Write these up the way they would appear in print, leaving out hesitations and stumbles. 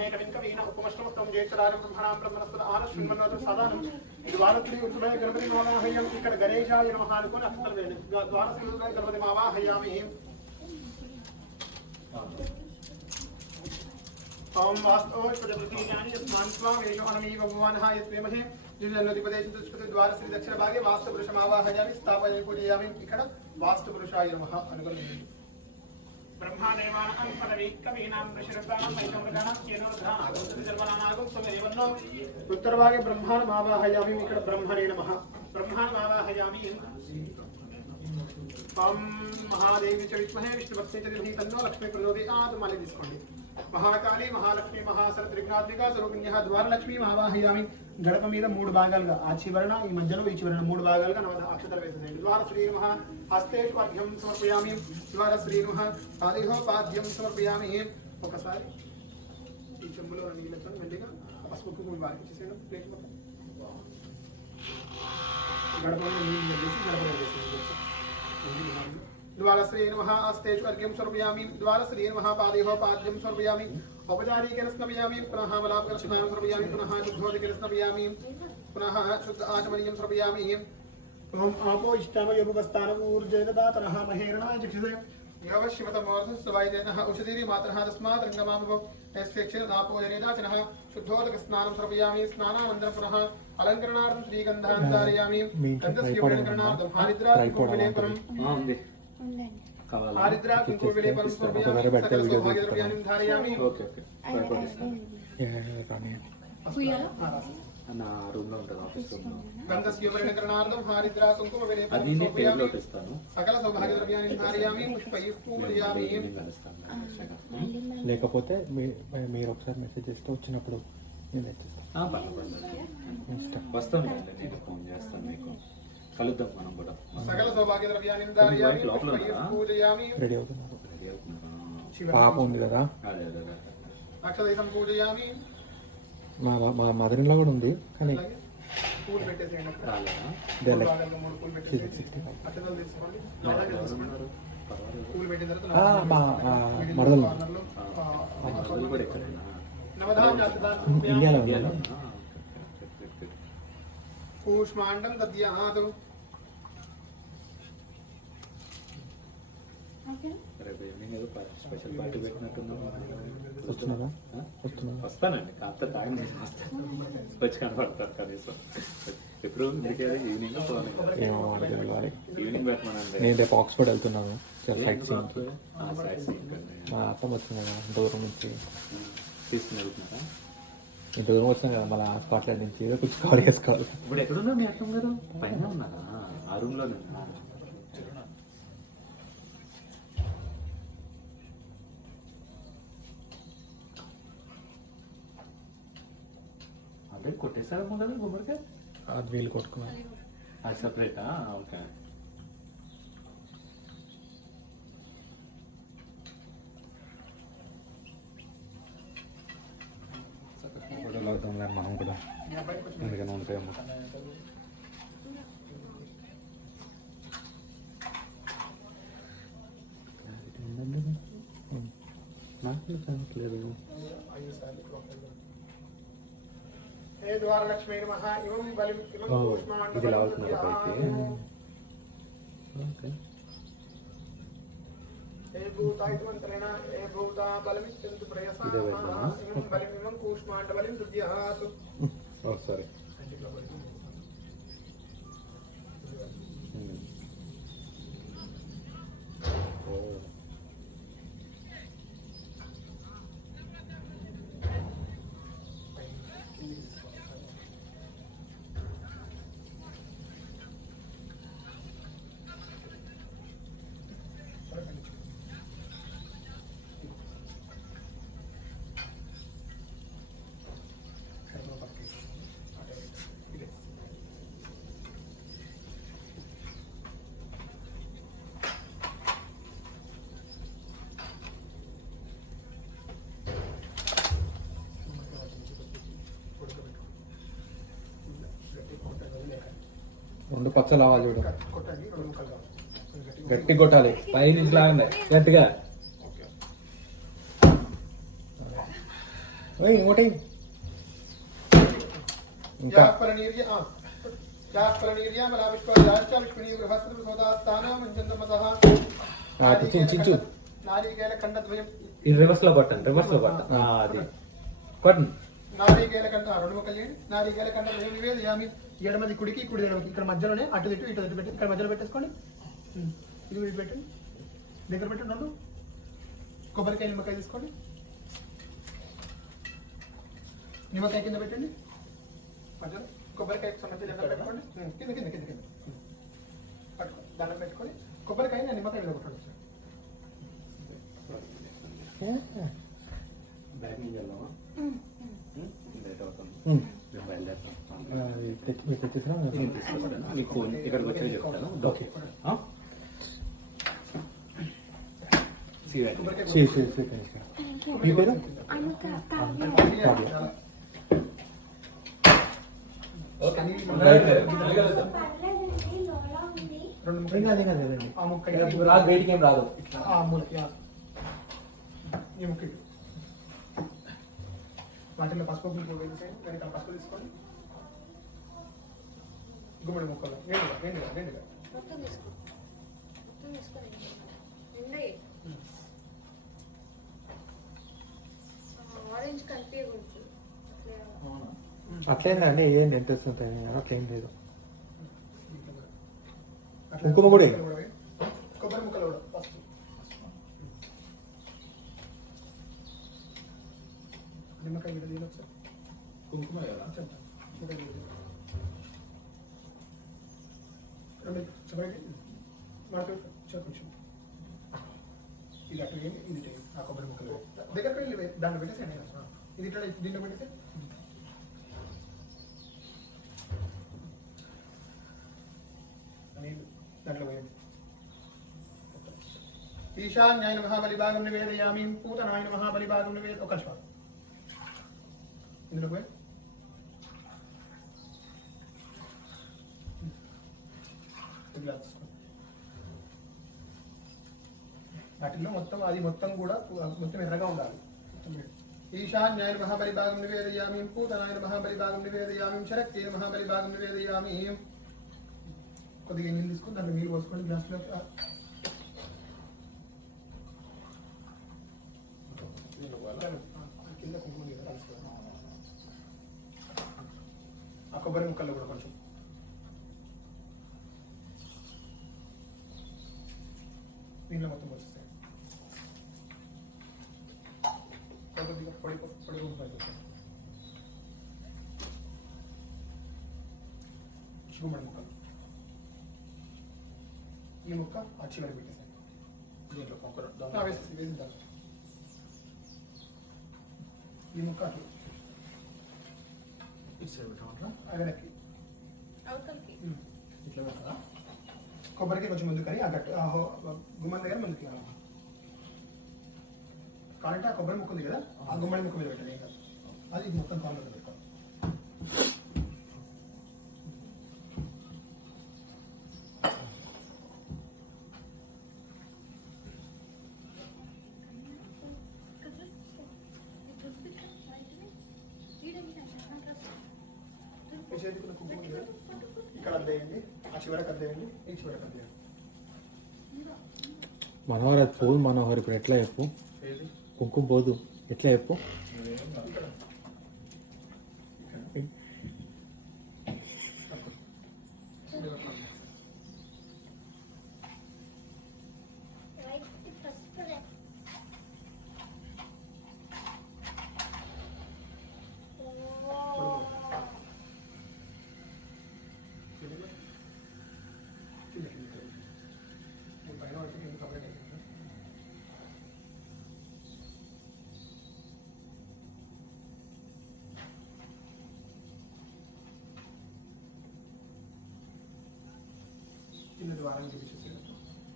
మహే కవిం కవీన ఉపమష్టమస్తం జయచరారం బ్రహ్మణాం బ్రహ్మణస్పద ఆనశ్వన్మన్నోత సాధానం ద్వారశ్రీ ఉత్సవే గణపతి మావాహయం ఇక్కడ గణేశాయ నమః అనుకొని అక్షతలు వేయండి ద్వారశ్రీ ఉత్సవే గణపతి మావాహయామి ఓం వాస్తవ ప్రజాపతిజ్ఞాని యస్మాన్ స్వామేషు అనమీవ భువనః యత్వేమహే దివ్యన్నతిపదే చతుష్పతి ద్వారశ్రీ దక్షిణ భాగే వాస్తు పురుషమావాహయామి స్థాపయామి పూజయామి ఇక్కడ వాస్తు పురుషాయ నమః అనుకొని ब्रह्मादेवानां पदवी कवीनां ऋषिरतानां मैत्रमृगाणां केनोर्धानागं जन्मनानागं समयवन्नो उत्तरभागे ब्रह्माणमावाहयामि ఇక్కడ ब्रह्मणे नमः ब्रह्माणमावाहयामि ॐ महादेवी च विद्महे विष्णुपत्नी च धीमहि तन्नो लक्ष्मी प्रचोदयात् माले తీసుకోండి महाकाली महालक्ष्मी महासरत्रिज्ञात्मिका स्वरूपिण्यः ద్వారలక్ష్మీ ఆవాహయామి గడప మీద మూడు భాగాలుగా ఆ చివరన ఈ మధ్యలో ఈ చివరన మూడు భాగాలుగా నవ అక్షతలు వేసేయండి ద్వార శ్రీ నమః హస్తేషు అర్ఘ్యం సమర్పయామి ద్వార శ్రీ నమః పాదిహోపాద్యం సమర్పయామి ఒకసారి ఈ చెంబులో నీళ్ళతో మెల్లిగా పసుపు కుంకుమ వారిచేసేయండి ప్లేట్ మొత్తం గడప మీద నీళ్ళు వేసి గడప వేసేయండి द्वार श्री नमः हस्तेषु अर्घ्यं समर्पयामि द्वार श्री नमः पादिहोपाद्यं समर्पयामि औपचारिकेन स्नापयामि पुनः मलापकर् स्नानं समर्पयामि पुनः शुद्धोदकेन स्नापयामि पुनः शुद्ध आचमनीयं समर्पयामि ओम आपो इष्टामयोपस्थानम् ऊर्जेददातरः महेरणा जिक्षिते यवश्यवतमोर्धस्वायदेनः औषधीरि मातरः तस्मात् रङ्गमामव यस्य क्षीरदापोजनेदाचनः शुद्धोदकस्नानं समर्पयामि स्नानानन्तरं पुनः अलङ्करणार्थं श्रीगन्धान् धारयामि गन्धस्य अलङ्करणार्थं हारिद्राकुङ्कुमविलेपनं हारिद्रा कुङ्कुमविलेपनं समर्पयामि सकलसौभाग्यद्रव्याणि धारयामि ओके నా రూమ్ లో ఉంటుంది ఆఫీస్ రూమ్ లో గంధస్య ఉపకరణార్థం హారిద్రా కుంకుమవిలేపనం అది నేను టేబుల్ లో ఇస్తాను సకల సౌభాగ్యద్రవ్యాన్ని ధారయామి పుష్పైః పూజయామి లేకపోతే మీరు ఒకసారి మెసేజ్ చేస్తే వచ్చినప్పుడు నేను ఇస్తాను వస్తాను నేను ఫోన్ చేస్తాను మీకు కలుద్దాం మనం కూడా సకల సౌభాగ్యద్రవ్యాన్ని ధారయామి పుష్పైః పూజయామి రెడీ అవుతున్నారు పాప ఉంది కదా అదే అదే అక్షదైతం పూజయామి మా మదర్ ఇన్‌లా కూడా ఉంది కానీ పూలు పెట్టేసేయండి మూడు పూలు పెట్టేసి అక్షదలు తీసుకోండి పూలు పెట్టిన తర్వాత మా మరదలు కూడా ఎక్కడైనా ఇండియాలో ఉంది కూష్మాండం దద్యాతు రేపు ఈవినింగ్ ఏదో స్పెషల్ పార్టీ పెట్టినట్టున్నాం వస్తానండి కాస్త టైం వచ్చి కనపడతారు కనీసం ఎప్పుడు ఈవినింగ్ ఈవినింగ్ పెట్టమనండి నేను రేపు ఆక్స్ఫర్డ్ వెళ్తున్నాను సైట్ సీయింగ్కి మా అత్తం వచ్చింది కదా దూరం నుంచి తీసుకుని వెళ్తున్నారా ఇంత దూరం వచ్చినా కదా మళ్ళీ స్కాట్లాండ్ నుంచి ఏదో కొంచెం కవర్ చేసుకోవాలి ఇప్పుడు ఎక్కడున్నా మీ అర్థం గారు పైన ఉన్నారా ఆ రూమ్లోనే అంటే కొట్టేసారమ్మా కదా గుమ్మడికాయ అది వీలు కొట్టుకున్నాను అది సపరేటా ఓకే ఫోటోలు అవుతాం కానీ మనం కూడా ఎందుకని ఉంటాయమ్మా నాకు చదవట్లేదు हे द्वारलक्ष्मी नमः इमं बलिं इमं कूष्माण्डं ఇది లావుతున్నారు పైకి ఓకే हे भूता इत्मन्त्रेण हे भूता बलमित्यन्तु प्रयसा इमं बलिं इमं कूष्माण्डबलिं दद्यात् ఓ సారీ రెండు పచ్చలు రావాలి చూడు గట్టి కొట్టాలి పై నుంచి లాగండి గట్టిగా ఇంకోటి ఇంకా యాపలనీర్య యాపలనీర్య మలావిష్ప యాశ్చ విష్ణుని బృహస్పతి ప్రసోదాస్తాన మంచందమతః చించు నారీకేల ఖండద్వయం ఇది రివర్స్ లో కొట్టండి అది కొట్టండి. నారీకేల ఖండ రెండు ముక్కలు చేయండి. నారీకేల ఖండద్వయం నివేదయామి. ఎడమది కుడికి కుడి ఎడమకి ఇక్కడ మధ్యలోనే అటు ఇటు ఇటు పెట్టి ఇక్కడ మధ్యలో పెట్టేసుకోండి. ఇది ఇటు పెట్టండి, దగ్గర పెట్టండి. రెండు కొబ్బరికాయ నిమ్మకాయ తీసుకోండి, నిమ్మకాయ కింద పెట్టండి. మధ్యలో కొబ్బరికాయ మధ్య దండం పెట్టుకోండి. కింద కింద కింద కింద పట్టుకో, దండం పెట్టుకొని కొబ్బరికాయ నిమ్మకాయ మీద కొట్టండి. బ్యాగ్ నుంచి వెళ్దామా? లేట్ అవుతుంది. మేము బయలుదేరుతాం. నేను తీసుకుంటాను. మీకు ఫోన్ ఇక్కడికి వచ్చి చెప్తాను. ఓకే. మీ పేరు రెండు ముక్కలు ఆ ముక్క రాదు, బయటికి ఏం రాదు. ఆ ముక్క ఈ ముక్క వాటిలో పసుపు కుంకుమ వేసేయండి. దానికి ఆ పసుపు తీసుకోండి. గుమ్మడి ముక్కలు వేడిగా వేడిగా వేడిగా ఆరెంజ్ కనిపించకూడదు. అట్లేందండి, ఏం ఎంత వస్తుంటాయి అట్లేం లేదు. కుంకుమ కూడా కొబ్బరి ముక్కలు కూడా పసుపు నిమ్మకాయ గిడ తీయను ఒకసారి. కుంకుమ కదా? కొంచెం ఇది అట్లా వేయండి, ఇది చేయండి. ఆ కొబ్బరి ముక్కలు దగ్గర వెళ్ళి దాంట్లో పెట్టేసేయండి. ఇది ఇట్లా దీంట్లో పెట్టేసి దాంట్లో వేయండి. ఈశాన్యాయ మహాబలిభాగం నివేదయామి. పూతనాయ మహాబలిభాగం నివేద ఒక శ్వాస ఇందులో పోయి వాటిల్లో మొత్తం అది మొత్తం కూడా మొత్తం ఎర్రగా ఉండాలి. ఈశాన్యాయ మహాబలిభాగం నివేదయామి. పూతనాయ మహాబలిభాగం నివేదయామి. శరక్తేన మహాబలిభాగం నివేదయామి. కొద్దిగా నీళ్ళు తీసుకొని దాంట్లో నీళ్ళు పోసుకొని గ్లాసులో కింద కుంకుమ నీళ్ళు కలుసుకోవాలి. ఆ కొబ్బరి ముక్కల్లో కూడా కొంచెం నీళ్ళు మొత్తం వచ్చేస్తాయి. కొద్దిగా పొడి పొడి గుమ్మడి ముక్కలు ఈ ముక్క ఆ చివరి పెట్టేసాయి. దీంట్లో వేసింటారు. ఈ ముక్క అట్లా వెనక్కి ఇట్లా పెట్టాలా? కొబ్బరికి కొంచెం ముందు కానీ ఆ గట్టు గుమ్మడి దగ్గర ముందుకు కావాలంటే ఆ కొబ్బరి ముక్క ఉంది కదా, ఆ గుమ్మడి ముక్క మీద పెట్టండి. ఏం కాదు, అది ఇది మొత్తం కాళ్ళు పెట్టుకోవాలి. ఇక్కడ అద్దేయండి, ఆ చివరికి అద్దేయండి, ఈ చివరికి అద్దేయండి. మనోహర్ అది పోదు. మనోహర్ ఇప్పుడు ఎట్లా చెప్పు, కుంకుమ పోదు ఎట్లా చెప్పు.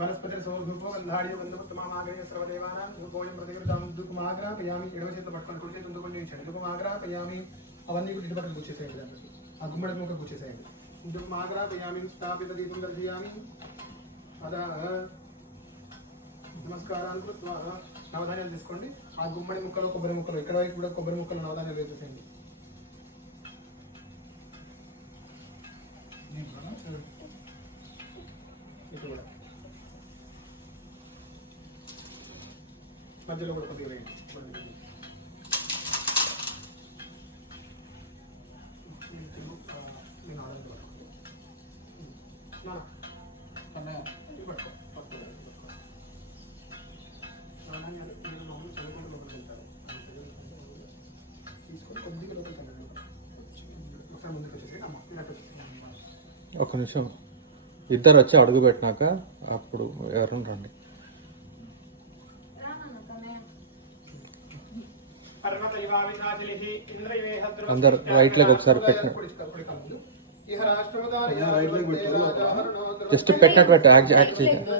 వనస్పతి సౌధూపల్లాడి వందముత్తమాగ్రహ సర్వదేవానాం ధూపోయం ప్రతిగృతం ధూపమాగ్రాపయామి. ఎడవ చేతిలో పట్టుకొని కుడి చేతి దుఃఖం చేయించండి. ధూపమాగ్రాపయామి. అవన్నీ కూడా ఇటుపక్కన గుచ్చేసేయండి. దానికి ఆ గుమ్మడి ముక్క గుచ్చేసేయండి. ధూపమాగ్రాపయామి. స్థాపిత దీపం దర్శయామి. అదా నమస్కారాలు కృత్వా నవధాన్యాలు తీసుకోండి. ఆ గుమ్మడి ముక్కలు కొబ్బరి ముక్కలు ఇక్కడ వైపు కూడా కొబ్బరి ముక్కలు నవధాన్యాలు వేసేసేయండి. ఇటు కూడా మధ్యలో కూడా కొద్దిగా వేయండి. నేను ఆర్డర్ పట్టుకోండి. ఇది పట్టుకో. తీసుకొని కొద్దిగా లోపలికి వెళ్ళండి. ఒకసారి ముందుకు వచ్చేసి అమ్మ ఇలాంటి ఒక నిమిషం, ఇద్దరు వచ్చి అడుగు పెట్టినాక అప్పుడు ఎవరు రండి. అందరు రైట్ లెగ్ ఒకసారి పెట్టిన జస్ట్ పెట్టినట్టు పెట్ట యాక్ట్ చేయండి.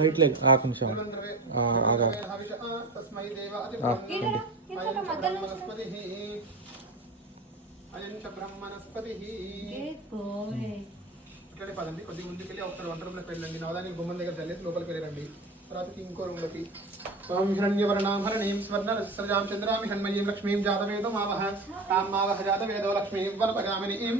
రైట్ లెగ్ ఆకు నిమిషం ఆగా ఇట్లనే పదండి. కొద్దిగా ముందుకెళ్ళి ఒకసారి వంట రూమ్లోకి వెళ్ళండి. నవదానికి గుమ్మం దగ్గర చల్లేసి లోపలికి వెళ్ళండి. తర్వాత ఇంకో రూమ్లోకి స్వాం హిరణ్యవర్ణాభరణీం స్వర్ణరసజాం చంద్రామి హన్మయీం లక్ష్మీం జాతవేదో మావహ తాం మావహ జాతవేదో లక్ష్మీం వరపగామినీం